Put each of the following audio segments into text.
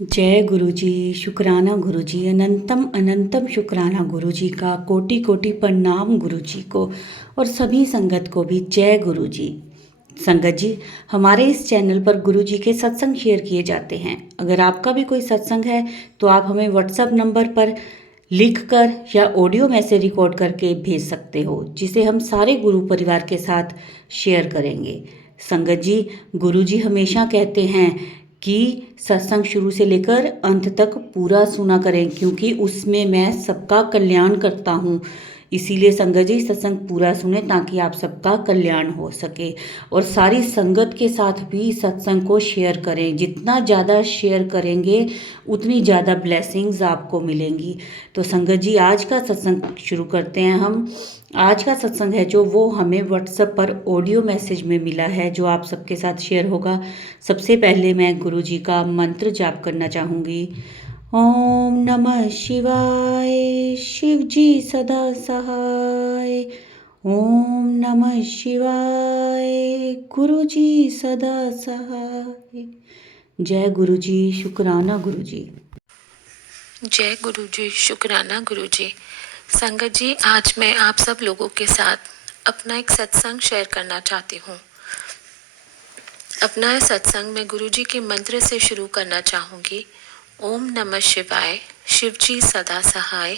जय गुरु जी। शुक्राना गुरु जी, अनंतम अनंतम शुक्राना गुरु जी का, कोटि कोटि प्रणाम गुरु जी को और सभी संगत को भी जय गुरु जी। संगत जी, हमारे इस चैनल पर गुरु जी के सत्संग शेयर किए जाते हैं। अगर आपका भी कोई सत्संग है तो आप हमें व्हाट्सएप नंबर पर लिख कर या ऑडियो मैसेज रिकॉर्ड करके भेज सकते हो, जिसे हम सारे गुरु परिवार के साथ शेयर करेंगे। संगत जी, गुरु जी हमेशा कहते हैं कि सत्संग शुरू से लेकर अंत तक पूरा सुना करें, क्योंकि उसमें मैं सबका कल्याण करता हूँ। इसीलिए संगत जी सत्संग पूरा सुने ताकि आप सबका कल्याण हो सके। और सारी संगत के साथ भी सत्संग को शेयर करें। जितना ज़्यादा शेयर करेंगे उतनी ज़्यादा ब्लेसिंग्स आपको मिलेंगी। तो संगत जी, आज का सत्संग शुरू करते हैं हम। आज का सत्संग है जो वो हमें व्हाट्सएप पर ऑडियो मैसेज में मिला है, जो आप सबके साथ शेयर होगा। सबसे पहले मैं गुरु जी का मंत्र जाप करना चाहूँगी। ओम नमः शिवाय, शिव जी सदा सहाय। ओम नमः शिवाय, गुरु जी सदा सहाय। जय गुरु जी। शुक्राना गुरु जी। जय गुरु जी। शुक्राना गुरु जी। संगत जी, आज मैं आप सब लोगों के साथ अपना एक सत्संग शेयर करना चाहती हूँ। अपना सत्संग मैं गुरु जी के मंत्र से शुरू करना चाहूँगी। ओम नमः शिवाय, शिव जी सदा सहाय।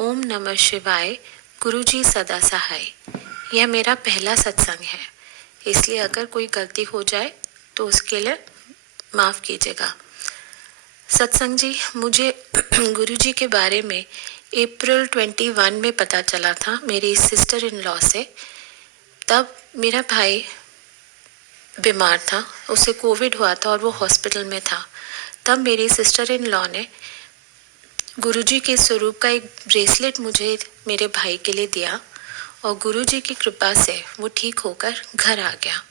ओम नमः शिवाय, गुरु जी सदा सहाय। यह मेरा पहला सत्संग है, इसलिए अगर कोई गलती हो जाए तो उसके लिए माफ़ कीजिएगा। सत्संग जी, मुझे गुरु जी के बारे में अप्रैल 21 में पता चला था मेरी सिस्टर इन लॉ से। तब मेरा भाई बीमार था, उसे कोविड हुआ था और वो हॉस्पिटल में था। तब मेरी सिस्टर इन लॉ ने गुरु जी के स्वरूप का एक ब्रेसलेट मुझे मेरे भाई के लिए दिया और गुरु जी की कृपा से वो ठीक होकर घर आ गया।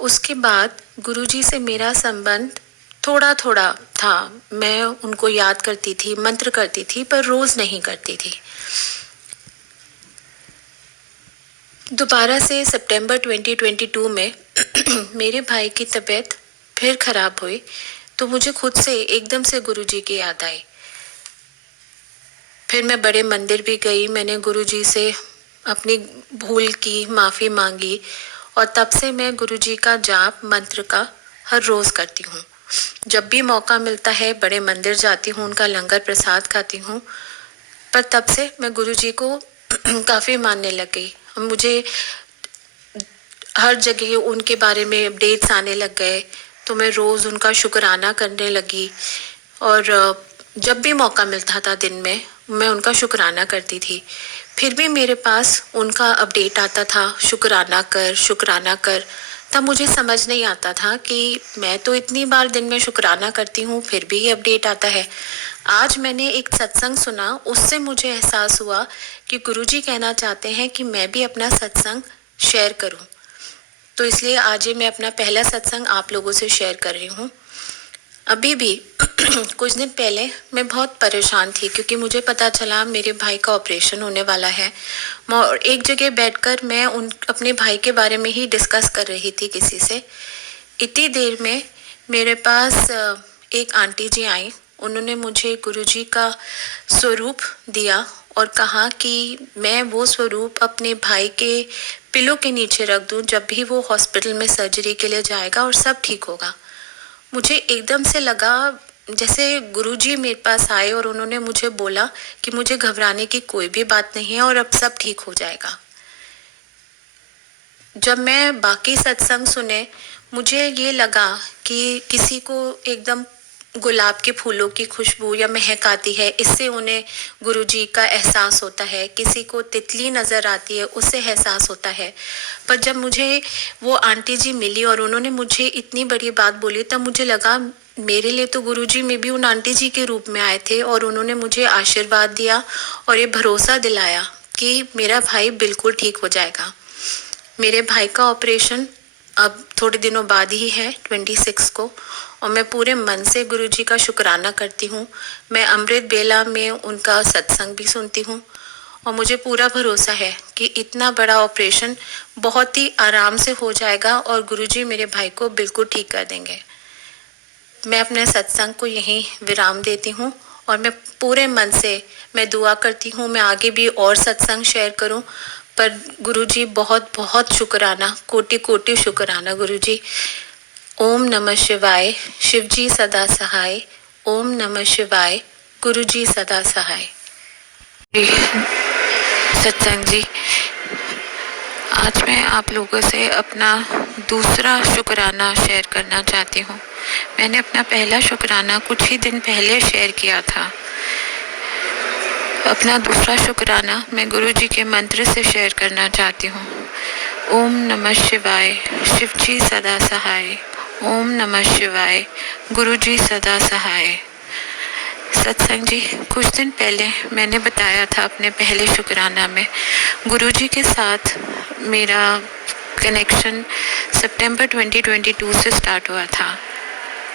उसके बाद गुरु जी से मेरा संबंध थोड़ा थोड़ा था। मैं उनको याद करती थी, मंत्र करती थी, पर रोज नहीं करती थी। दोबारा से सितंबर 2022 में मेरे भाई की तबीयत फिर खराब हुई, तो मुझे खुद से एकदम से गुरु जी की याद आई। फिर मैं बड़े मंदिर भी गई, मैंने गुरु जी से अपनी भूल की माफ़ी मांगी और तब से मैं गुरु जी का जाप मंत्र का हर रोज़ करती हूँ। जब भी मौका मिलता है बड़े मंदिर जाती हूँ, उनका लंगर प्रसाद खाती हूँ। पर तब से मैं गुरु जी को काफ़ी मानने लग गई। मुझे हर जगह उनके बारे में अपडेट्स आने लग गए, तो मैं रोज़ उनका शुक्राना करने लगी। और जब भी मौका मिलता था दिन में, मैं उनका शुक्राना करती थी। फिर भी मेरे पास उनका अपडेट आता था, शुक्राना कर शुक्राना कर। तब मुझे समझ नहीं आता था कि मैं तो इतनी बार दिन में शुक्राना करती हूँ, फिर भी ये अपडेट आता है। आज मैंने एक सत्संग सुना, उससे मुझे एहसास हुआ कि गुरुजी कहना चाहते हैं कि मैं भी अपना सत्संग शेयर करूं। तो इसलिए आज ये मैं अपना पहला सत्संग आप लोगों से शेयर कर रही हूँ। अभी भी कुछ दिन पहले मैं बहुत परेशान थी, क्योंकि मुझे पता चला मेरे भाई का ऑपरेशन होने वाला है। और एक जगह बैठकर मैं अपने भाई के बारे में ही डिस्कस कर रही थी किसी से। इतनी देर में मेरे पास एक आंटी जी आई। उन्होंने मुझे गुरुजी का स्वरूप दिया और कहा कि मैं वो स्वरूप अपने भाई के पिलो के नीचे रख दूं जब भी वो हॉस्पिटल में सर्जरी के लिए जाएगा, और सब ठीक होगा। मुझे एकदम से लगा जैसे गुरुजी मेरे पास आए और उन्होंने मुझे बोला कि मुझे घबराने की कोई भी बात नहीं है और अब सब ठीक हो जाएगा। जब मैं बाकी सत्संग सुने, मुझे ये लगा कि किसी को एकदम गुलाब के फूलों की खुशबू या महक आती है, इससे उन्हें गुरुजी का एहसास होता है। किसी को तितली नज़र आती है, उससे एहसास होता है। पर जब मुझे वो आंटी जी मिली और उन्होंने मुझे इतनी बड़ी बात बोली, तब मुझे लगा मेरे लिए तो गुरुजी में भी उन आंटी जी के रूप में आए थे और उन्होंने मुझे आशीर्वाद दिया और ये भरोसा दिलाया कि मेरा भाई बिल्कुल ठीक हो जाएगा। मेरे भाई का ऑपरेशन अब थोड़े दिनों बाद ही है, 26 को, और मैं पूरे मन से गुरुजी का शुक्राना करती हूँ। मैं अमृत बेला में उनका सत्संग भी सुनती हूँ और मुझे पूरा भरोसा है कि इतना बड़ा ऑपरेशन बहुत ही आराम से हो जाएगा और गुरुजी मेरे भाई को बिल्कुल ठीक कर देंगे। मैं अपने सत्संग को यहीं विराम देती हूँ और मैं पूरे मन से मैं दुआ करती हूँ मैं आगे भी और सत्संग शेयर करूँ। पर गुरुजी बहुत बहुत शुक्राना, कोटि कोटि शुक्राना गुरुजी। ओम नमः शिवाय, शिवजी सदा सहाय। ओम नमः शिवाय, गुरुजी सदा सहाय। सत्संग जी, आज मैं आप लोगों से अपना दूसरा शुक्राना शेयर करना चाहती हूँ। मैंने अपना पहला शुक्राना कुछ ही दिन पहले शेयर किया था। अपना दूसरा शुक्राना मैं गुरुजी के मंत्र से शेयर करना चाहती हूँ। ओम नमः शिवाय, शिवजी सदा सहाय। ओम नमः शिवाय, गुरुजी सदा सहाय। सत्संग जी, कुछ दिन पहले मैंने बताया था अपने पहले शुक्राना में गुरुजी के साथ मेरा कनेक्शन सितंबर 2022 से स्टार्ट हुआ था।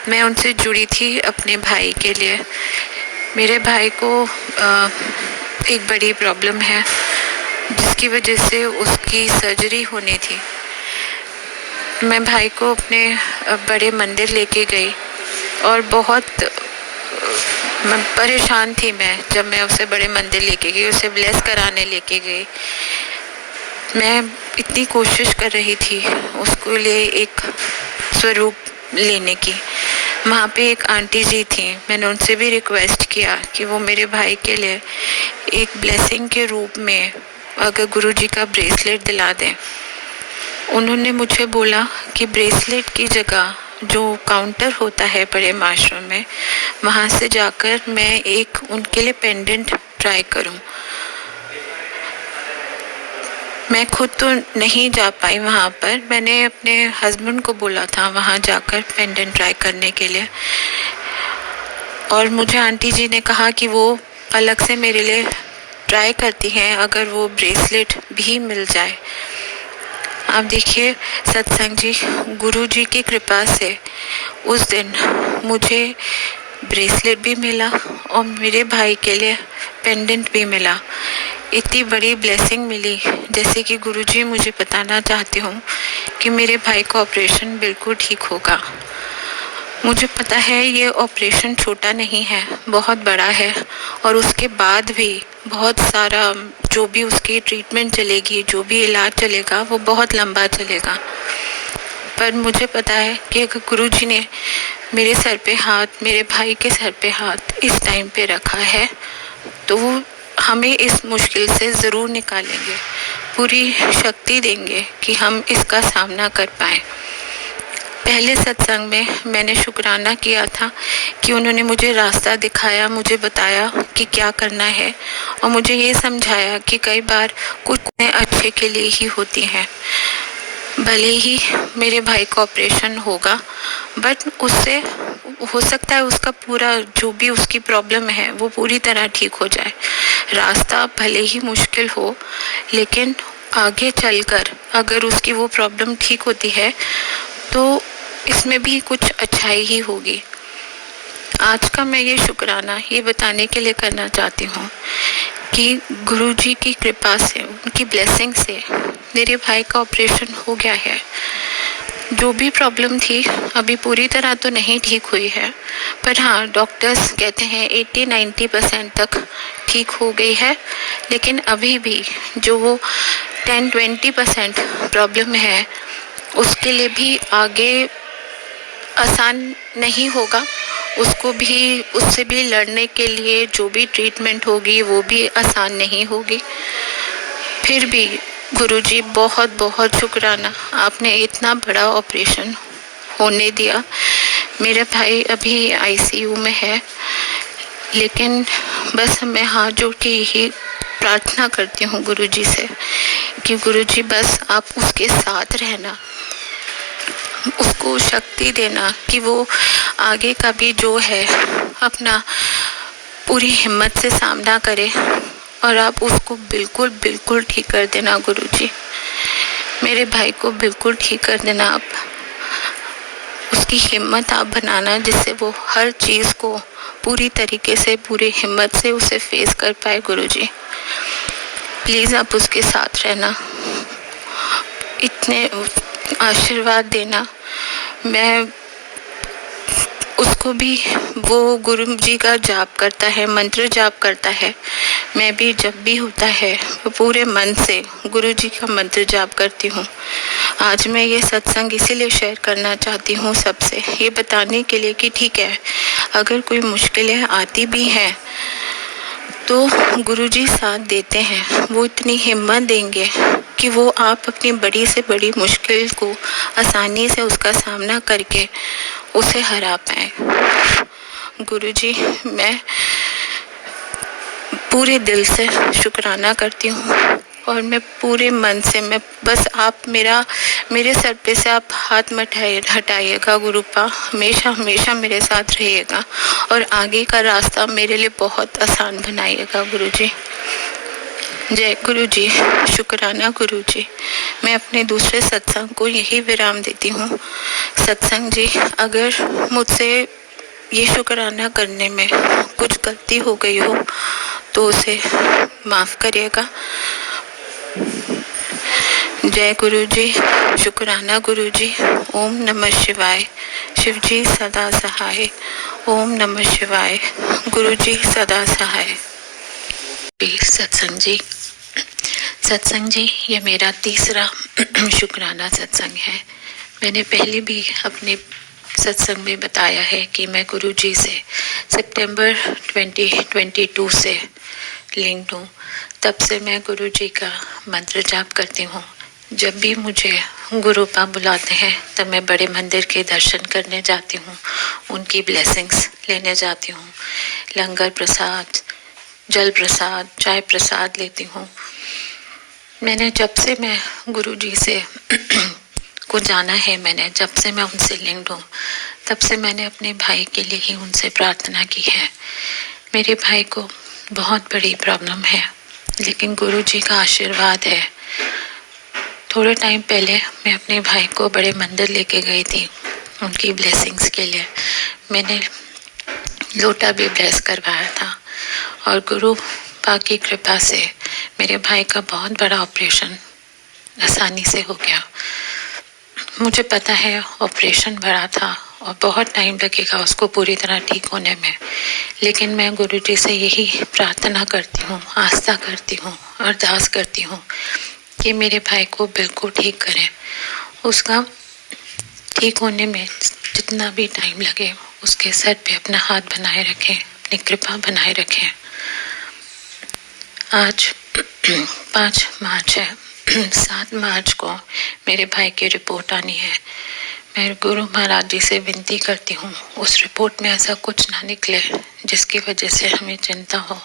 मैं उनसे जुड़ी थी अपने भाई के लिए। मेरे भाई को एक बड़ी प्रॉब्लम है जिसकी वजह से उसकी सर्जरी होनी थी। मैं भाई को अपने बड़े मंदिर लेके गई और बहुत मैं परेशान थी जब मैं उसे बड़े मंदिर लेके गई, उसे ब्लेस कराने लेके गई। मैं इतनी कोशिश कर रही थी उसको लिए एक स्वरूप लेने की। वहाँ पे एक आंटी जी थी, मैंने उनसे भी रिक्वेस्ट किया कि वो मेरे भाई के लिए एक ब्लेसिंग के रूप में अगर गुरुजी का ब्रेसलेट दिला दें। उन्होंने मुझे बोला कि ब्रेसलेट की जगह जो काउंटर होता है बड़े आश्रम में, वहाँ से जाकर मैं एक उनके लिए पेंडेंट ट्राई करूँ। मैं खुद तो नहीं जा पाई वहाँ पर, मैंने अपने हस्बैंड को बोला था वहाँ जाकर पेंडेंट ट्राई करने के लिए। और मुझे आंटी जी ने कहा कि वो अलग से मेरे लिए ट्राई करती हैं अगर वो ब्रेसलेट भी मिल जाए। आप देखिए सत्संग जी, गुरु जी की कृपा से उस दिन मुझे ब्रेसलेट भी मिला और मेरे भाई के लिए पेंडेंट भी मिला। इतनी बड़ी ब्लेसिंग मिली जैसे कि गुरुजी मुझे बताना चाहते हूँ कि मेरे भाई का ऑपरेशन बिल्कुल ठीक होगा। मुझे पता है ये ऑपरेशन छोटा नहीं है, बहुत बड़ा है और उसके बाद भी बहुत सारा जो भी उसकी ट्रीटमेंट चलेगी, जो भी इलाज चलेगा वो बहुत लंबा चलेगा। पर मुझे पता है कि अगर गुरुजी ने मेरे सर पे हाथ, मेरे भाई के सर पे हाथ इस टाइम पे रखा है तो वो हमें इस मुश्किल से ज़रूर निकालेंगे, पूरी शक्ति देंगे कि हम इसका सामना कर पाएँ। पहले सत्संग में मैंने शुक्राना किया था कि उन्होंने मुझे रास्ता दिखाया, मुझे बताया कि क्या करना है और मुझे ये समझाया कि कई बार कुछ अच्छे के लिए ही होती हैं। भले ही मेरे भाई का ऑपरेशन होगा बट उससे हो सकता है उसका पूरा जो भी उसकी प्रॉब्लम है वो पूरी तरह ठीक हो जाए। रास्ता भले ही मुश्किल हो लेकिन आगे चलकर अगर उसकी वो प्रॉब्लम ठीक होती है तो इसमें भी कुछ अच्छाई ही होगी। आज का मैं ये शुक्राना ये बताने के लिए करना चाहती हूँ कि गुरुजी की कृपा से, उनकी ब्लेसिंग से मेरे भाई का ऑपरेशन हो गया है। जो भी प्रॉब्लम थी अभी पूरी तरह तो नहीं ठीक हुई है, पर हाँ डॉक्टर्स कहते हैं 80-90% तक ठीक हो गई है। लेकिन अभी भी जो वो 10-20% प्रॉब्लम है उसके लिए भी आगे आसान नहीं होगा। उसको भी, उससे भी लड़ने के लिए जो भी ट्रीटमेंट होगी वो भी आसान नहीं होगी। फिर भी गुरुजी बहुत बहुत शुक्राना, आपने इतना बड़ा ऑपरेशन होने दिया। मेरे भाई अभी आईसीयू में है लेकिन बस मैं हाथ जोड़ के यही प्रार्थना करती हूँ गुरुजी से कि गुरुजी बस आप उसके साथ रहना, उसको शक्ति देना कि वो आगे का भी जो है अपना पूरी हिम्मत से सामना करे और आप उसको बिल्कुल बिल्कुल ठीक कर देना गुरुजी। मेरे भाई को बिल्कुल ठीक कर देना आप, उसकी हिम्मत आप बनाना जिससे वो हर चीज़ को पूरी तरीके से, पूरी हिम्मत से उसे फेस कर पाए। गुरुजी प्लीज़ आप उसके साथ रहना, इतने आशीर्वाद देना। मैं जिसको भी वो गुरु जी का जाप करता है, मंत्र जाप करता है, मैं भी जब भी होता है वो पूरे मन से गुरु जी का मंत्र जाप करती हूँ। आज मैं ये सत्संग इसीलिए शेयर करना चाहती हूँ सबसे, ये बताने के लिए कि ठीक है, अगर कोई मुश्किलें आती भी हैं तो गुरुजी साथ देते हैं। वो इतनी हिम्मत देंगे कि वो आप अपनी बड़ी से बड़ी मुश्किल को आसानी से उसका सामना करके उसे हरा पाए। गुरुजी, मैं पूरे दिल से शुक्राना करती हूँ और मैं पूरे मन से, मैं बस आप मेरे सर पे से आप हाथ मत हटाइएगा गुरुपा, हमेशा हमेशा मेरे साथ रहिएगा और आगे का रास्ता मेरे लिए बहुत आसान बनाइएगा गुरुजी। जय गुरु जी, शुक्राना गुरु जी। मैं अपने दूसरे सत्संग को यही विराम देती हूँ। सत्संग जी, अगर मुझसे ये शुक्राना करने में कुछ गलती हो गई हो तो उसे माफ़ करिएगा। जय गुरु जी, शुक्राना गुरु जी। ओम नमः शिवाय। शिव जी सदा सहाय। ओम नमः शिवाय। गुरु जी सदा सहाय। सत्संग जी, ये मेरा तीसरा शुक्राना सत्संग है। मैंने पहले भी अपने सत्संग में बताया है कि मैं गुरु जी से सितंबर 2022 से लिंक्ड हूँ। तब से मैं गुरु जी का मंत्र जाप करती हूँ। जब भी मुझे गुरुपा बुलाते हैं तब मैं बड़े मंदिर के दर्शन करने जाती हूँ, उनकी ब्लेसिंग्स लेने जाती हूँ। लंगर प्रसाद, जल प्रसाद, चाय प्रसाद लेती हूँ। मैंने जब से मैं गुरु जी से को जाना है, मैंने जब से मैं उनसे लिंक्ड हूँ तब से मैंने अपने भाई के लिए ही उनसे प्रार्थना की है। मेरे भाई को बहुत बड़ी प्रॉब्लम है, लेकिन गुरु जी का आशीर्वाद है। थोड़े टाइम पहले मैं अपने भाई को बड़े मंदिर लेके गई थी उनकी ब्लेसिंग्स के लिए। मैंने लोटा भी ब्लेस करवाया था और गुरु पाक की कृपा से मेरे भाई का बहुत बड़ा ऑपरेशन आसानी से हो गया। मुझे पता है ऑपरेशन बड़ा था और बहुत टाइम लगेगा उसको पूरी तरह ठीक होने में, लेकिन मैं गुरु जी से यही प्रार्थना करती हूँ, आस्था करती हूँ, अरदास करती हूँ कि मेरे भाई को बिल्कुल ठीक करें। उसका ठीक होने में जितना भी टाइम लगे उसके सर पे अपना हाथ बनाए रखें, अपनी कृपा बनाए रखें। आज 5 मार्च है। 7 मार्च को मेरे भाई की रिपोर्ट आनी है। मैं गुरु महाराज जी से विनती करती हूँ उस रिपोर्ट में ऐसा कुछ ना निकले जिसकी वजह से हमें चिंता हो।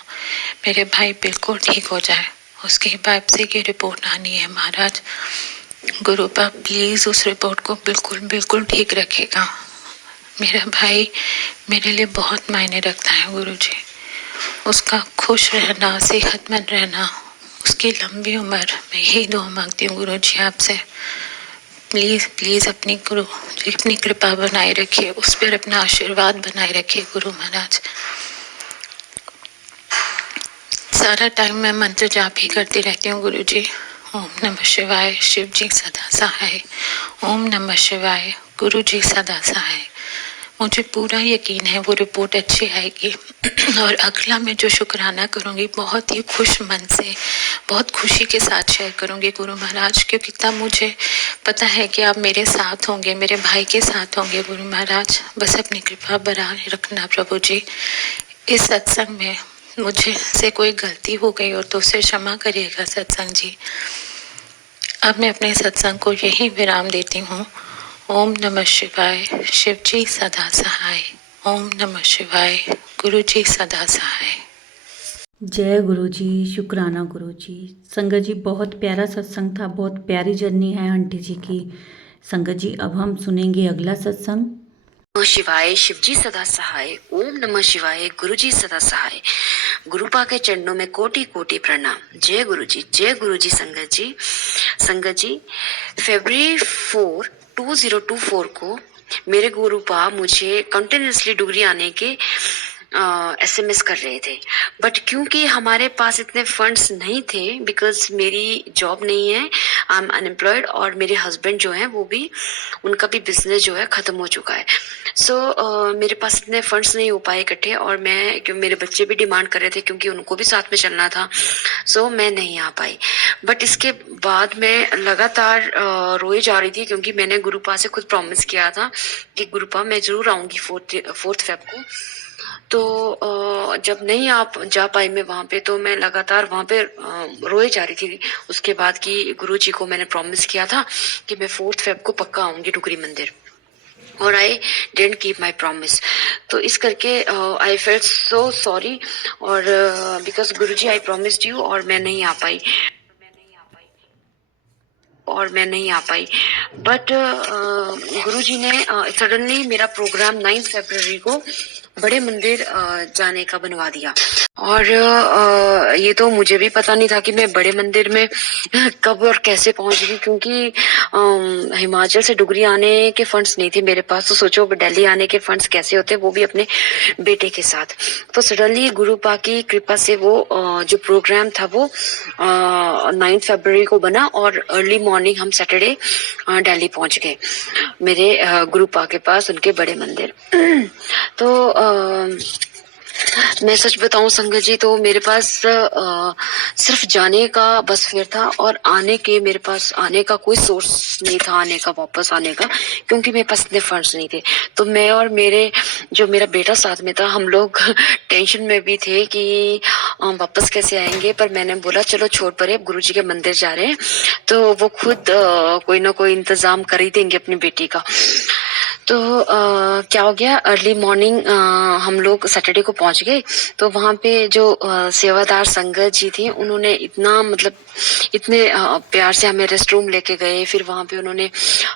मेरे भाई बिल्कुल ठीक हो जाए। उसकी बायोप्सी की रिपोर्ट आनी है महाराज। गुरुपा प्लीज़ उस रिपोर्ट को बिल्कुल ठीक रखेगा। मेरा भाई मेरे लिए बहुत मायने रखता है गुरुजी। उसका खुश रहना, सेहतमंद रहना, उसकी लंबी उम्र, मैं यही दुआ मांगती हूँ गुरुजी आपसे। प्लीज़ अपनी कृपा बनाए रखिए, उस पर अपना आशीर्वाद बनाए रखिए गुरु महाराज। सारा टाइम मैं मंत्र जाप ही करती रहती हूँ गुरुजी। ओम नमः शिवाय, शिव जी सदा सहाय। ओम नमः शिवाय, गुरु जी सदा सहाय। मुझे पूरा यकीन है वो रिपोर्ट अच्छी आएगी और अगला मैं जो शुक्राना करूँगी बहुत ही खुश मन से, बहुत खुशी के साथ शेयर करूँगी गुरु महाराज, क्योंकि तब मुझे पता है कि आप मेरे साथ होंगे, मेरे भाई के साथ होंगे गुरु महाराज। बस अपनी कृपा बनाए रखना प्रभु जी। इस सत्संग में मुझे से कोई गलती हो गई और तो उसे क्षमा करिएगा सत्संग जी। अब मैं अपने सत्संग को यही विराम देती हूँ। ओम नमः शिवाय, शिव जी सदा सहाय। ओम नमः शिवाय, गुरु जी सदा सहाय। जय गुरु जी, शुक्राना गुरु जी। संगत जी, बहुत प्यारा सत्संग था, बहुत प्यारी जर्नी है आंटी जी की। संगत जी, अब हम सुनेंगे अगला सत्संग। नमः शिवाय, शिव जी सदा सहाय। ओम नमः शिवाय, गुरु जी सदा सहाय। गुरुपा के चरणों में कोटि कोटि प्रणाम। जय गुरु जी, जय गुरु जी। संगत जी, फरवरी 4, 2024 को मेरे गुरुपा मुझे कंटिन्यूसली डिग्री आने के एसएमएस कर रहे थे, बट क्योंकि हमारे पास इतने फंड्स नहीं थे, बिकॉज मेरी जॉब नहीं है, आई एम अनएम्प्लॉयड, और मेरे हस्बैंड जो हैं वो भी, उनका भी बिजनेस जो है ख़त्म हो चुका है। सो मेरे पास इतने फंड्स नहीं हो पाए इकट्ठे, और मैं, क्योंकि मेरे बच्चे भी डिमांड कर रहे थे क्योंकि उनको भी साथ में चलना था, सो मैं नहीं आ पाई। बट इसके बाद मैं लगातार रोई जा रही थी, क्योंकि मैंने गुरुपा से खुद प्रॉमिस किया था कि गुरुपा मैं जरूर आऊँगी 4 फेब को। तो जब नहीं आप जा पाई मैं वहाँ पे, तो मैं लगातार वहाँ पे रोए जा रही थी उसके बाद, कि गुरुजी को मैंने प्रॉमिस किया था कि मैं 4 फेब को पक्का आऊँगी डुगरी मंदिर, और आई डेंट कीप माई प्रॉमिस। तो इस करके आई फेल्ट सो सॉरी, और because Guruji I promised you, और मैं नहीं आ पाई, बट गुरुजी ने सडनली मेरा प्रोग्राम 9 फरवरी को बड़े मंदिर जाने का बनवा दिया। और ये तो मुझे भी पता नहीं था कि मैं बड़े मंदिर में कब और कैसे पहुंचूंगी, क्योंकि हिमाचल से डुगरी आने के फंड्स नहीं थे मेरे पास। तो सोचो दिल्ली आने के फंड्स कैसे होते, वो भी अपने बेटे के साथ। तो सडनली गुरुपा की कृपा से वो जो प्रोग्राम था वो 9 फरवरी को बना, और अर्ली मॉर्निंग हम सैटरडे दिल्ली पहुंच गए मेरे गुरुपा के पास, उनके बड़े मंदिर। तो मैं सच बताऊं संगत जी, तो मेरे पास सिर्फ जाने का बस फेयर था, और आने के मेरे पास आने का कोई सोर्स नहीं था, आने का, वापस आने का, क्योंकि मेरे पास इतने फंड्स नहीं थे। तो मैं और मेरा बेटा साथ में था, हम लोग टेंशन में भी थे कि वापस कैसे आएंगे। पर मैंने बोला चलो छोड़ परे, अब गुरुजी के मंदिर जा रहे हैं तो वो खुद कोई ना कोई इंतजाम कर ही देंगे अपनी बेटी का। तो क्या हो गया, अर्ली मॉर्निंग हम लोग सैटरडे को पहुंच गए। तो वहां पे जो सेवादार संगत जी थी, उन्होंने इतना, मतलब इतने प्यार से हमें रेस्ट रूम लेके गए। फिर वहां पे उन्होंने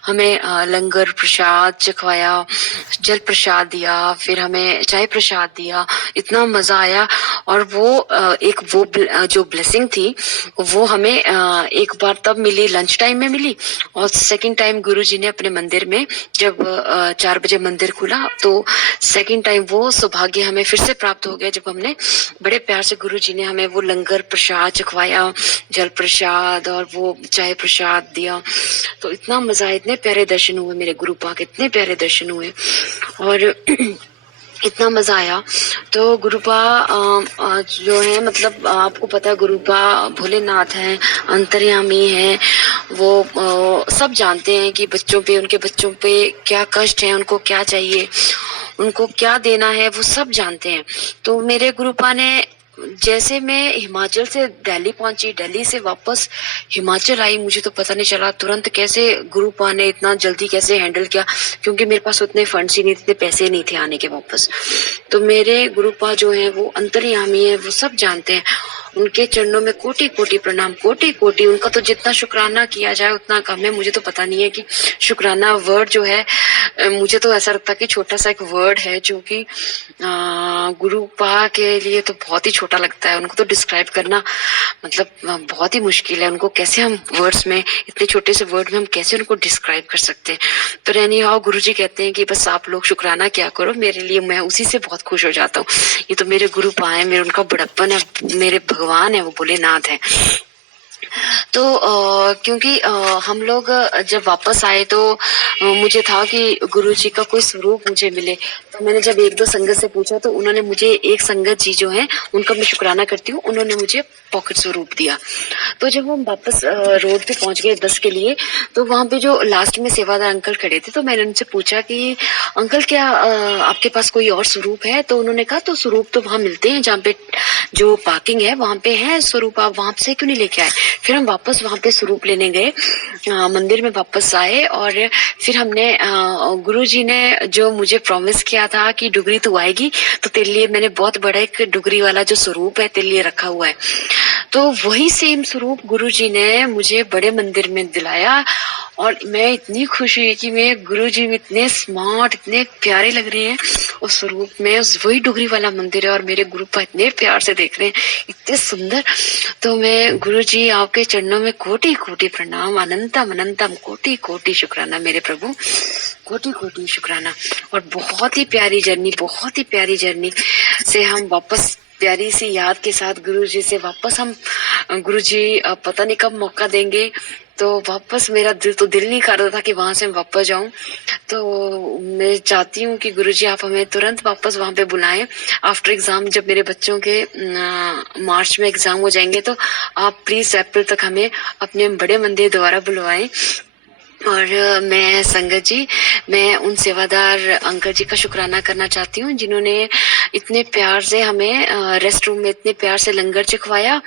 हमें लंगर प्रसाद चखवाया, जल प्रसाद दिया, फिर हमें चाय प्रसाद दिया। इतना मजा आया। और वो जो ब्लेसिंग थी वो हमें एक बार तब मिली, लंच टाइम में मिली, और सेकंड टाइम गुरुजी ने अपने मंदिर में, जब 4 बजे मंदिर खुला, तो सेकंड टाइम वो सौभाग्य हमें फिर से प्राप्त हो गया, जब हमने बड़े प्यार से गुरुजी ने हमें वो लंगर प्रसाद चखवाया, जल प्रसाद और वो चाय प्रसाद दिया। तो इतना मजा आया, इतने प्यारे दर्शन हुए मेरे गुरुपा के, इतने प्यारे दर्शन हुए, और इतना मजा आया। तो गुरुपा जो है, मतलब आपको पता है गुरुपा भोलेनाथ हैं, अंतर्यामी हैं। वो सब जानते हैं कि उनके बच्चों पे क्या कष्ट है, उनको क्या चाहिए, उनको क्या देना है, वो सब जानते हैं। तो मेरे गुरुपा ने, जैसे मैं हिमाचल से दिल्ली पहुंची, दिल्ली से वापस हिमाचल आई, मुझे तो पता नहीं चला तुरंत कैसे गुरुपा ने इतना जल्दी कैसे हैंडल किया, क्योंकि मेरे पास उतने फंड्स ही नहीं थे, इतने पैसे नहीं थे आने के वापस। तो मेरे गुरुपा जो है वो अंतर्यामी है, वो सब जानते हैं। उनके चरणों में कोटि कोटि प्रणाम, कोटि कोटि। उनका तो जितना शुक्राना किया जाए उतना कम है। मुझे तो पता नहीं है कि शुक्राना वर्ड जो है, मुझे तो ऐसा लगता है कि छोटा सा एक वर्ड है, जो कि गुरुपा के लिए तो बहुत ही छोटा लगता है। उनको तो डिस्क्राइब करना मतलब बहुत ही मुश्किल है। उनको कैसे हम वर्ड्स में, इतने छोटे से वर्ड में हम कैसे उनको डिस्क्राइब कर सकते हैं। तो रहनी हाउ, गुरुजी कहते हैं कि बस आप लोग शुक्राना क्या करो मेरे लिए, मैं उसी से बहुत खुश हो जाता हूँ। ये तो मेरे गुरुपा है, मेरे उनका बड़प्पन है, मेरे भगवान है, वो भोलेनाथ है। तो क्योंकि हम लोग जब वापस आए तो मुझे था कि गुरुजी का कोई स्वरूप मुझे मिले। तो मैंने जब 1-2 संगत से पूछा, तो उन्होंने मुझे, एक संगत जी जो है उनका मैं शुक्राना करती हूँ, उन्होंने मुझे पॉकेट स्वरूप दिया। तो जब हम वापस रोड पे पहुंच गए बस के लिए, तो वहां पे जो लास्ट में सेवादार अंकल खड़े थे, तो मैंने उनसे पूछा कि अंकल क्या आपके पास कोई और स्वरूप है? तो उन्होंने कहा तो स्वरूप तो वहां मिलते हैं, जहाँ पे जो पार्किंग है वहां पे है स्वरूप, आप वहां से क्यों नहीं लेके आए? फिर हम वापस वहां पे स्वरूप लेने गए, मंदिर में वापस आए, और फिर हमने गुरुजी ने जो मुझे प्रॉमिस किया था कि डुगरी तू आएगी, तो तेरे लिए मैंने बहुत बड़ा एक डुगरी वाला जो स्वरूप है तेरे लिए रखा हुआ है। तो वही सेम स्वरूप गुरुजी ने मुझे बड़े मंदिर में दिलाया, और मैं इतनी खुश हुई कि मैं गुरुजी में इतने स्मार्ट, इतने प्यारे लग रहे हैं उस स्वरूप में। उस वही डुगरी वाला मंदिर है और मेरे गुरुपा इतने प्यार से देख रहे हैं, इतने सुंदर। तो मैं गुरुजी आपके चरणों में कोटि कोटि प्रणाम, अनंतम अनंतम कोटि कोटि शुक्राना मेरे प्रभु, कोटि कोटि शुक्राना। और बहुत ही प्यारी जर्नी, बहुत ही प्यारी जर्नी से हम वापस प्यारी सी याद के साथ गुरुजी से वापस हम, गुरुजी पता नहीं कब मौका देंगे, तो वापस मेरा दिल नहीं कर रहा था कि वहां से मैं वापस जाऊं। तो मैं चाहती हूँ कि गुरुजी आप हमें तुरंत वापस वहां पे बुलाएं आफ्टर एग्जाम। जब मेरे बच्चों के मार्च में एग्जाम हो जाएंगे तो आप प्लीज अप्रैल तक हमें अपने बड़े मंदिर दोबारा बुलवाएं। और मैं संगत जी, मैं उन सेवादार अंकल जी का शुक्राना करना चाहती हूँ जिन्होंने इतने प्यार से हमें रेस्ट रूम में इतने प्यार से लंगर चखवाया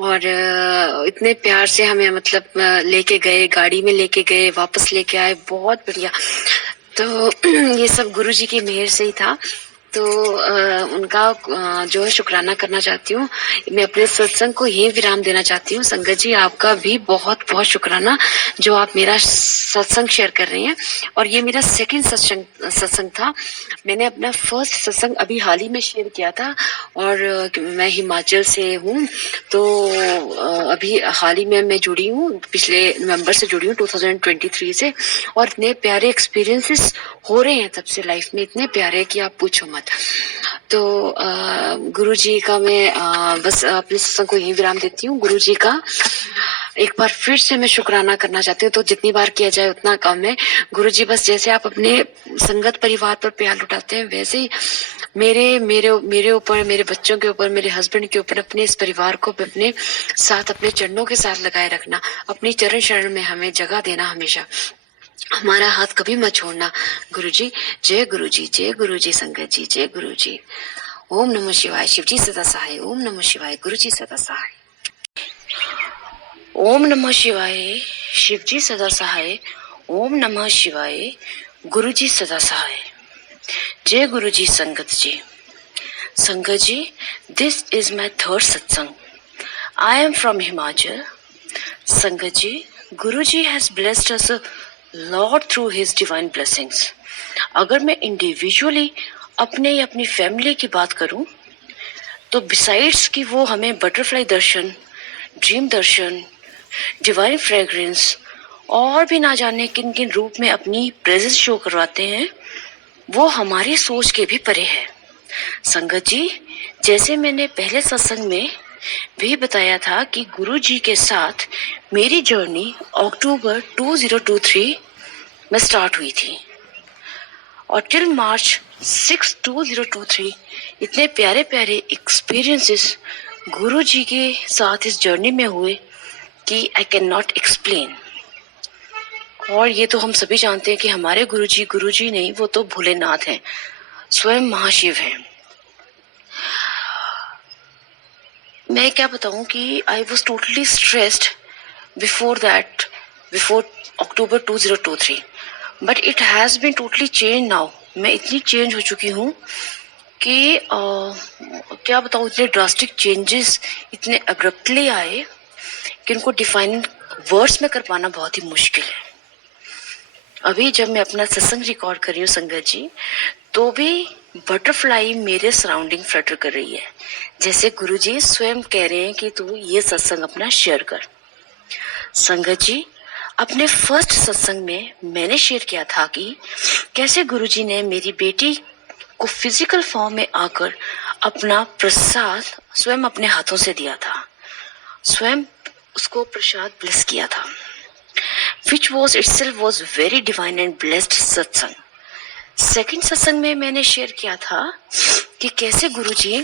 और इतने प्यार से हमें मतलब लेके गए, गाड़ी में लेके गए, वापस लेके आए, बहुत बढ़िया। तो ये सब गुरुजी की मेहर से ही था। तो उनका जो है शुक्राना करना चाहती हूँ। मैं अपने सत्संग को यही विराम देना चाहती हूँ। संगत जी आपका भी बहुत बहुत शुक्राना जो आप मेरा सत्संग शेयर कर रहे हैं। और ये मेरा सेकंड सत्संग था। मैंने अपना फर्स्ट सत्संग अभी हाल ही में शेयर किया था और मैं हिमाचल से हूँ। तो अभी हाल ही में मैं जुड़ी हूँ, पिछले नवंबर से जुड़ी हूँ 2023 से। और इतने प्यारे एक्सपीरियंसेस हो रहे हैं तब से लाइफ में, इतने प्यारे कि आप पूछो मत। तो गुरुजी का मैं बस अपने सत्संग को यही विराम देती हूँ। गुरुजी का एक बार फिर से मैं शुक्राना करना चाहती हूँ। तो जितनी बार किया जाए उतना कम है। गुरुजी बस जैसे आप अपने संगत परिवार पर प्यार लुटाते हैं वैसे ही मेरे ऊपर, मेरे बच्चों के ऊपर, मेरे हस्बैंड के ऊपर, अपने इस परिवार को अपने साथ, अपने चरणों के साथ लगाए रखना। अपनी चरण शरण में हमें जगह देना हमेशा, हमारा हाथ कभी मत छोड़ना। गुरुजी जय गुरुजी, जय गुरुजी संगत जी, जय गुरुजी। ओम नमः शिवाय, शिवजी सदा सहाय। ओम नमः शिवाय, गुरुजी सदा सहाय। ओम नमः शिवाय, शिवजी सदा सहाय। ओम नमः शिवाय, गुरुजी सदा सहाय। जय गुरुजी sangat ji. Sangat ji, this is my third satsang. I am from Himachal. Sangat ji, Guruji has blessed us lord through his divine blessings. अगर मैं इंडिविजुअली अपने या अपनी फैमिली की बात करूं तो बिसाइड्स कि वो हमें बटरफ्लाई दर्शन, ड्रीम दर्शन, डिवाइन फ्रेग्रेंस और भी ना जाने किन किन रूप में अपनी प्रेजेंस शो करवाते हैं, वो हमारी सोच के भी परे है। संगत जी, जैसे मैंने पहले सत्संग में भी बताया था कि गुरु जी के साथ मेरी जर्नी अक्टूबर 2023 में स्टार्ट हुई थी और टिल मार्च 6, 2023 इतने प्यारे प्यारे एक्सपीरियंसेस गुरु जी के साथ इस जर्नी में हुए कि आई कैन नॉट एक्सप्लेन। और ये तो हम सभी जानते हैं कि हमारे गुरु जी नहीं, वो तो भोलेनाथ हैं, स्वयं महाशिव हैं। मैं क्या बताऊं कि I was totally stressed before October 2023, but it has been totally change now. मैं इतनी चेंज हो चुकी हूँ कि क्या बताऊं, इतने ड्रास्टिक चेंजेस इतने अब्रप्टली आए कि उनको डिफाइन वर्ड्स में कर पाना बहुत ही मुश्किल है। अभी जब मैं अपना सत्संग रिकॉर्ड कर रही हूँ संगत जी, तो भी बटरफ्लाई मेरे सराउंडिंग फ्लटर कर रही है, जैसे गुरुजी स्वयं कह रहे हैं कि तू ये सत्संग अपना शेयर कर। संगत जी, अपने फर्स्ट सत्संग में मैंने शेयर किया था कि कैसे गुरुजी ने मेरी बेटी को फिजिकल फॉर्म में आकर अपना प्रसाद स्वयं अपने हाथों से दिया था, स्वयं उसको प्रसाद ब्लेस किया था, which was itself was very divine and blessed सत्संग। सेकंड सत्संग में मैंने शेयर किया था कि कैसे गुरुजी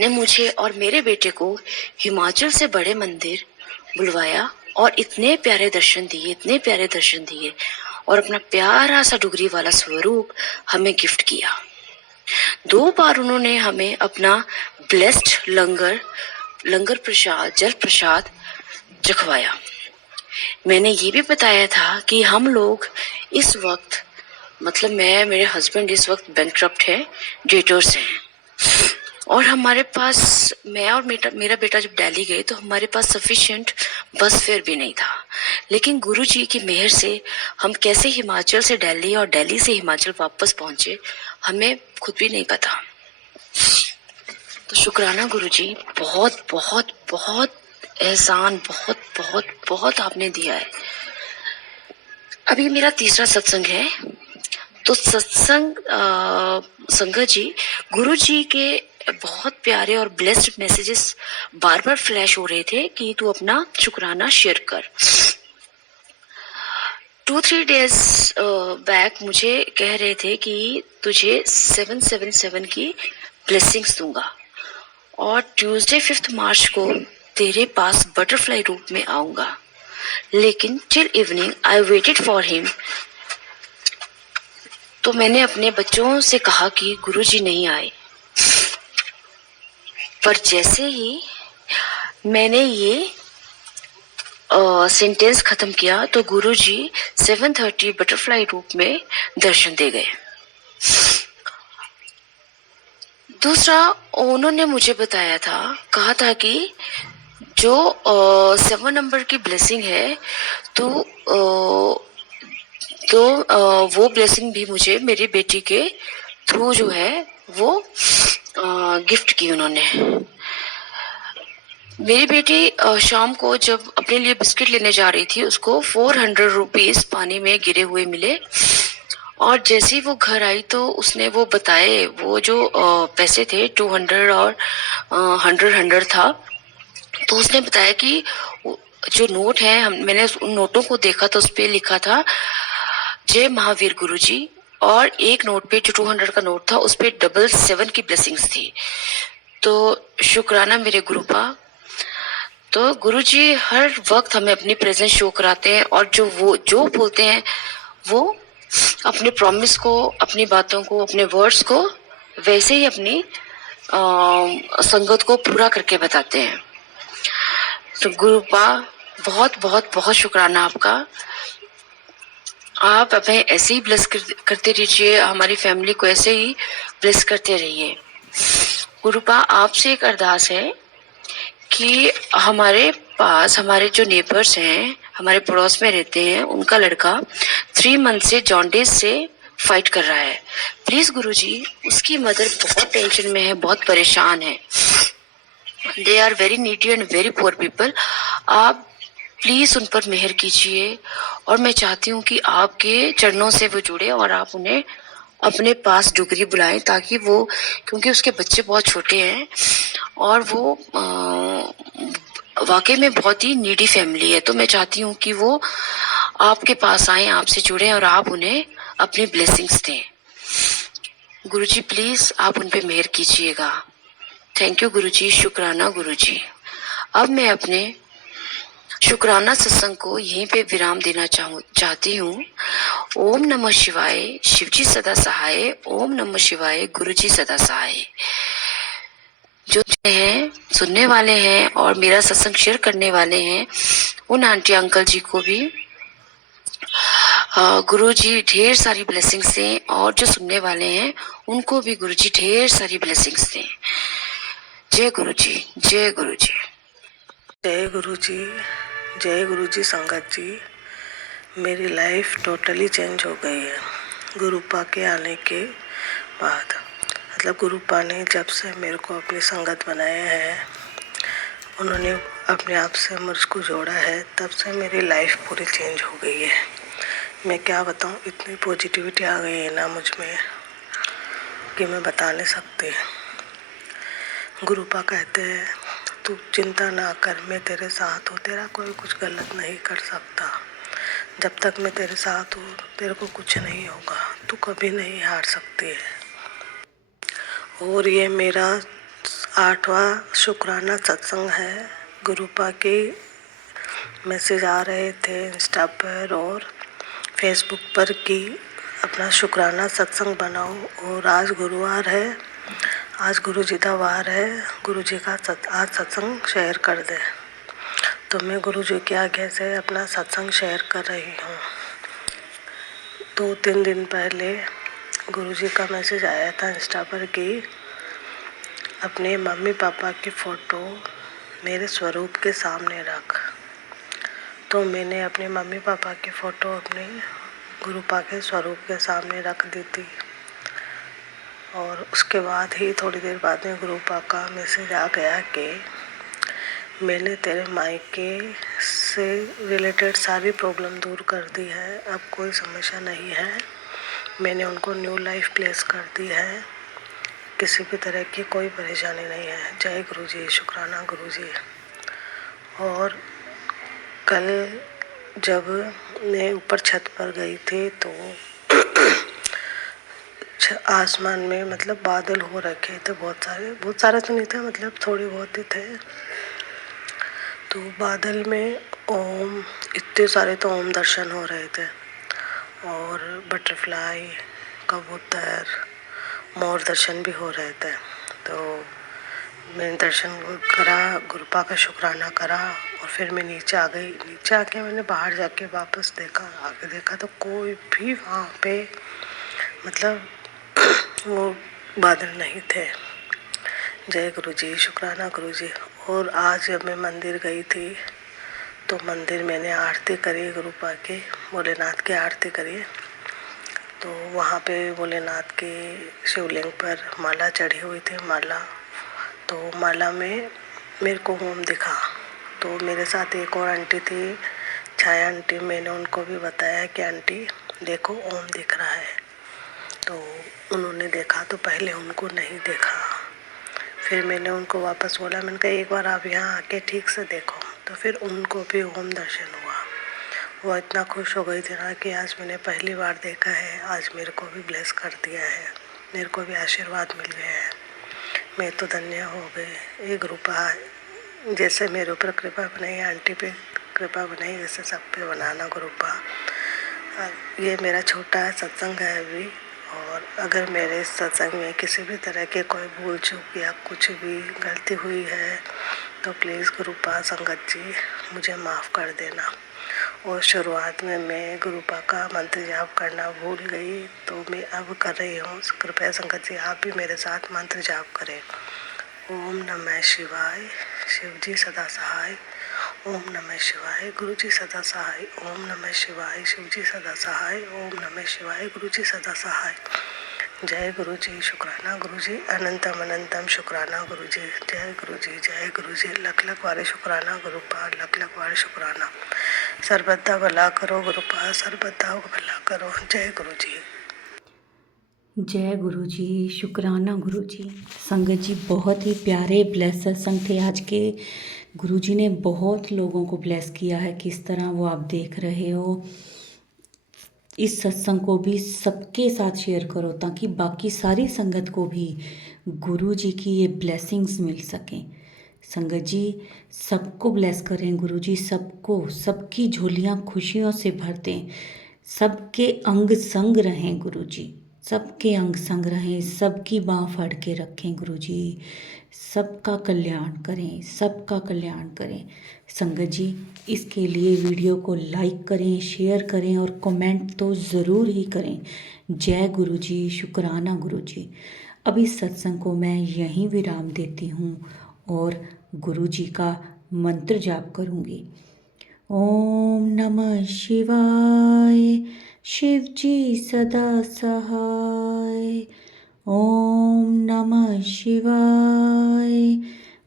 ने मुझे और मेरे बेटे को हिमाचल से बड़े मंदिर बुलवाया और इतने प्यारे दर्शन दिए और अपना प्यारा सा डुगरी वाला स्वरूप हमें गिफ्ट किया। 2 बार उन्होंने हमें अपना ब्लेस्ड लंगर प्रसाद, जल प्रसाद चखवाया। मैंने ये भी बताया था कि हम लोग इस वक्त, मतलब मेरे हस्बैंड इस वक्त बैंकक्रप्ट है, डेटर्स हैं, और हमारे पास, मैं और मेरा बेटा जब दिल्ली गए तो हमारे पास सफिशिएंट बस फेयर भी नहीं था। लेकिन गुरुजी की मेहर से हम कैसे हिमाचल से दिल्ली और दिल्ली से हिमाचल वापस पहुंचे, हमें खुद भी नहीं पता। तो शुक्राना गुरुजी, बहुत बहुत बहुत एहसान, बहुत बहुत बहुत आपने दिया है। अभी मेरा तीसरा सत्संग है। तो सत्संग संगत जी, गुरु जी के बहुत प्यारे और ब्लेस्ड मैसेजेस बार बार फ्लैश हो रहे थे कि तू अपना शुक्राना शेयर कर। 2-3 डेज बैक मुझे कह रहे थे कि तुझे 777 की ब्लेसिंग्स दूंगा और ट्यूसडे 5 मार्च को तेरे पास बटरफ्लाई रूप में आऊंगा। लेकिन till evening I waited for him. तो मैंने अपने बच्चों से कहा कि गुरुजी नहीं आए। पर जैसे ही मैंने ये सेंटेंस खत्म किया तो गुरुजी 7:30 बटरफ्लाई रूप में दर्शन दे गए। दूसरा, उन्होंने मुझे बताया था, कहा था कि जो 7 नंबर की ब्लेसिंग है तो वो ब्लेसिंग भी मुझे मेरी बेटी के थ्रू जो है वो गिफ्ट की उन्होंने। मेरी बेटी शाम को जब अपने लिए बिस्किट लेने जा रही थी, उसको 400 रुपीज पानी में गिरे हुए मिले और जैसे ही वो घर आई तो उसने वो बताए, वो जो पैसे थे 200 और 100 था। तो उसने बताया कि जो नोट है, मैंने उन नोटों को देखा तो उस पर लिखा था जय महावीर गुरुजी, और एक नोट पे जो 200 का नोट था उस पे 777 की ब्लेसिंग्स थी। तो शुक्राना मेरे गुरुपा। तो गुरुजी हर वक्त हमें अपनी प्रेजेंस शो कराते हैं और जो बोलते हैं वो अपने प्रॉमिस को, अपनी बातों को, अपने वर्ड्स को वैसे ही अपनी संगत को पूरा करके बताते हैं। तो गुरुपा, बहुत बहुत बहुत शुक्राना आपका। आप हमें ऐसे ही ब्लेस करते रहिए, हमारी फैमिली को ऐसे ही ब्लेस करते रहिए। गुरुपा, आपसे एक अरदास है कि हमारे पास, हमारे जो नेबर्स हैं, हमारे पड़ोस में रहते हैं, उनका लड़का 3 मंथ से जॉन्डिस से फाइट कर रहा है। प्लीज गुरुजी, उसकी मदर बहुत टेंशन में है, बहुत परेशान है। They are very needy and very poor people. आप प्लीज उन पर मेहर कीजिए और मैं चाहती हूँ कि आपके चरणों से वो जुड़े और आप उन्हें अपने पास डुगरी बुलाएं, ताकि वो, क्योंकि उसके बच्चे बहुत छोटे हैं और वो वाकई में बहुत ही नीडी फैमिली है। तो मैं चाहती हूँ कि वो आपके पास आए, आपसे जुड़े और आप उन्हें अपनी ब्लेसिंग्स दें। गुरुजी प्लीज आप उन पे मेहर कीजिएगा। थैंक यू गुरुजी, शुक्राना गुरुजी। अब मैं अपने शुक्राना सत्संग को यहीं पे विराम देना चाहती हूँ। ओम नमः शिवाय, शिवजी सदा सहाय। ओम नमः शिवाय, गुरुजी सदा सहाय। जो हैं, सुनने वाले हैं और मेरा सत्संग शेयर करने वाले हैं, उन आंटी अंकल जी को भी गुरुजी ढेर सारी ब्लेसिंग्स दें और जो सुनने वाले हैं उनको भी गुरुजी ढेर सारी ब्लेसिंग्स दें। जय गुरुजी, जय गुरुजी। जय गुरुजी, जय गुरुजी संगत जी। मेरी लाइफ टोटली चेंज हो गई है गुरुपा के आने के बाद। मतलब गुरुपा ने जब से मेरे को अपनी संगत बनाया है, उन्होंने अपने आप से मुझको जोड़ा है, तब से मेरी लाइफ पूरी चेंज हो गई है। मैं क्या बताऊँ, इतनी पॉजिटिविटी आ गई है ना मुझ में कि मैं बता नहीं सकती। गुरुपा कहते हैं तू चिंता ना कर, मैं तेरे साथ हूँ, तेरा कोई कुछ गलत नहीं कर सकता। जब तक मैं तेरे साथ हूँ तेरे को कुछ नहीं होगा, तू कभी नहीं हार सकती है। और ये मेरा 8वां शुक्राना सत्संग है। गुरुपा के मैसेज आ रहे थे इंस्टा पर और फेसबुक पर कि अपना शुक्राना सत्संग बनाओ। और आज गुरुवार है, आज गुरुजी का वार है, गुरुजी का आज सत्संग शेयर कर दे। तो मैं गुरुजी की आज्ञा से अपना सत्संग शेयर कर रही हूँ। 2-3 दिन पहले गुरुजी का मैसेज आया था इंस्टा पर कि अपने मम्मी पापा की फ़ोटो मेरे स्वरूप के सामने रख। तो मैंने अपने मम्मी पापा की फ़ोटो अपने गुरुपा के स्वरूप के सामने रख दी थी। और उसके बाद ही थोड़ी देर बाद में गुरुपा का मैसेज आ गया कि मैंने तेरे मायके से रिलेटेड सारी प्रॉब्लम दूर कर दी है, अब कोई समस्या नहीं है। मैंने उनको न्यू लाइफ प्लेस कर दी है, किसी भी तरह की कोई परेशानी नहीं है। जय गुरुजी, शुक्राना गुरुजी। और कल जब मैं ऊपर छत पर गई थी तो आसमान में मतलब बादल हो रखे थे, बहुत सारे तो नहीं थे, मतलब थोड़े बहुत ही थे। तो बादल में ओम, इतने सारे तो ओम दर्शन हो रहे थे। और बटरफ्लाई, कबूतर, मोर दर्शन भी हो रहे थे। तो मैंने दर्शन करा, गुरुपा का शुक्राना करा और फिर मैं नीचे आ गई। नीचे आके मैंने बाहर जाके वापस देखा, आगे देखा तो कोई भी वहाँ पे मतलब वो बादल नहीं थे। जय गुरुजी, शुक्राना गुरुजी। और आज जब मैं मंदिर गई थी तो मंदिर मैंने आरती करी, गुरुपा की भोलेनाथ की आरती करी। तो वहाँ पे भोलेनाथ के शिवलिंग पर माला चढ़ी हुई थी, माला। तो माला में मेरे को ओम दिखा। तो मेरे साथ एक और आंटी थी, छाया आंटी, मैंने उनको भी बताया कि आंटी देखो ओम दिख रहा है। तो उन्होंने देखा, तो पहले उनको नहीं देखा। फिर मैंने उनको वापस बोला, मैंने कहा एक बार आप यहाँ आके ठीक से देखो। तो फिर उनको भी ओम दर्शन हुआ। वो इतना खुश हो गई थी ना कि आज मैंने पहली बार देखा है, आज मेरे को भी ब्लेस कर दिया है, मेरे को भी आशीर्वाद मिल गया है, मैं तो धन्य हो गई। ये गुरुपा जैसे मेरे ऊपर कृपा बनाई, आंटी पे कृपा बनाई, वैसे सब पे बनाना गुरुपा। ये मेरा छोटा सत्संग है अभी। और अगर मेरे सत्संग में किसी भी तरह के कोई भूल चूक या कुछ भी गलती हुई है तो प्लीज़ गुरुपा संगत जी मुझे माफ़ कर देना। और शुरुआत में मैं गुरुपा का मंत्र जाप करना भूल गई, तो मैं अब कर रही हूँ। कृपया संगत जी आप भी मेरे साथ मंत्र जाप करें। ओम नमः शिवाय, शिव जी सदा सहाय। ओम नमः शिवाय, गुरु जी सदा सहाय। ओम नमः शिवाय, शिव जी सदा सहाय। ओम नमः शिवाय, गुरु जी सदा सहाय। जय गुरु जी, शुक्राना गुरु जी, अनंतम अनंतम शुक्राना गुरु जी। जय गुरु जी, जय गुरु जी, लख लख वारे शुक्राना गुरुपा, लख लख वारे शुक्राना। सर्वदा भला करो गुरुपा, सर्वदा भला करो। जय गुरु जी। जय गुरु जी, शुक्राना गुरु जी। संगत जी बहुत ही प्यारे ब्लेस सत्संग थे आज के। गुरु जी ने बहुत लोगों को ब्लेस किया है, किस तरह वो आप देख रहे हो। इस सत्संग को भी सबके साथ शेयर करो ताकि बाकी सारी संगत को भी गुरु जी की ये ब्लेसिंग्स मिल सकें। संगत जी सबको ब्लेस करें गुरु जी, सबको, सबकी झोलियाँ खुशियों से भर दें, सबके अंग संग रहें गुरु जी, सबके अंग संग रहें, सबकी बाँह फड़ के रखें गुरु जी, सबका कल्याण करें, सबका कल्याण करें। संगत जी इसके लिए वीडियो को लाइक करें, शेयर करें और कमेंट तो ज़रूर ही करें। जय गुरु जी, शुक्राना गुरु जी। अब इस सत्संग को मैं यहीं विराम देती हूँ और गुरु जी का मंत्र जाप करूँगी। ओम नमः शिवाय, शिव जी सदा सहाय। ओम नमः शिवाय,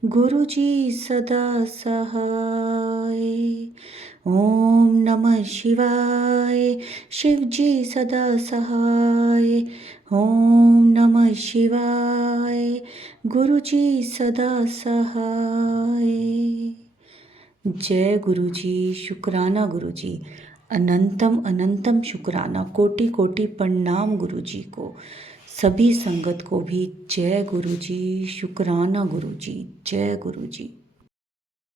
गुरु जी सदा सहाय। ओम नमः शिवाय, शिव जी सदा सहाय। ओम नमः शिवाय, गुरु जी सदा सहाय। जय गुरु जी, शुक्राना गुरु जी, अनंतम अनंतम शुक्राना, कोटि कोटि प्रणाम गुरु जी को। सभी संगत को भी जय गुरु जी, शुक्राना गुरु जी, जय गुरु जी।